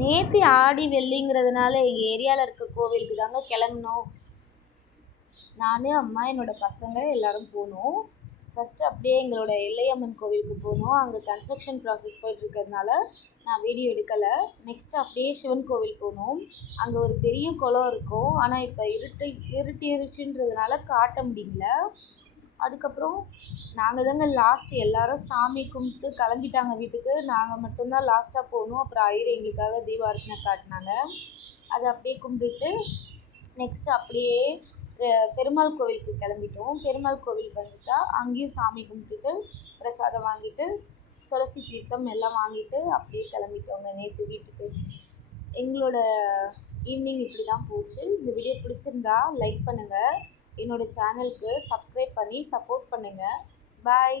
நேற்று ஆடி வெள்ளிங்கிறதுனால எங்கள் ஏரியாவில் இருக்க கோவிலுக்கு தாங்க கிளம்புனோம். நான், அம்மா, என்னோடய பசங்க எல்லோரும் போனோம். ஃபஸ்ட்டு அப்படியே எங்களோட எல்லையம்மன் கோவிலுக்கு போனோம். அங்கே கன்ஸ்ட்ரக்ஷன் ப்ராசஸ் போயிட்டுருக்கிறதுனால நான் வீடியோ எடுக்கலை. நெக்ஸ்ட்டு அப்படியே சிவன் கோவில் போனோம். அங்கே ஒரு பெரிய குளம் இருக்கும். ஆனால் இப்போ இருட்டிருச்சுன்றதுனால காட்ட முடியல. அதுக்கப்புறம் நாங்கள் தாங்க லாஸ்ட்டு. எல்லோரும் சாமி கும்பிட்டு கிளம்பிட்டாங்க வீட்டுக்கு. நாங்கள் மட்டும்தான் லாஸ்ட்டாக போனோம். அப்புறம் ஐயர் எங்களுக்காக தீபாரத்தனை காட்டினாங்க. அதை அப்படியே கும்பிட்டுட்டு நெக்ஸ்ட்டு அப்படியே பெருமாள் கோவிலுக்கு கிளம்பிட்டோம். பெருமாள் கோவில் வந்துட்டா அங்கேயும் சாமி கும்பிட்டுட்டு பிரசாதம் வாங்கிட்டு துளசி தீர்த்தம் எல்லாம் வாங்கிட்டு அப்படியே கிளம்பிட்டோங்க நேற்று வீட்டுக்கு. எங்களோட ஈவினிங் இப்படி தான் போச்சு. இந்த வீடியோ பிடிச்சிருந்தா லைக் பண்ணுங்கள். என்னோடய சேனலுக்கு சப்ஸ்கிரைப் பண்ணி சப்போர்ட் பண்ணுங்கள். பாய்.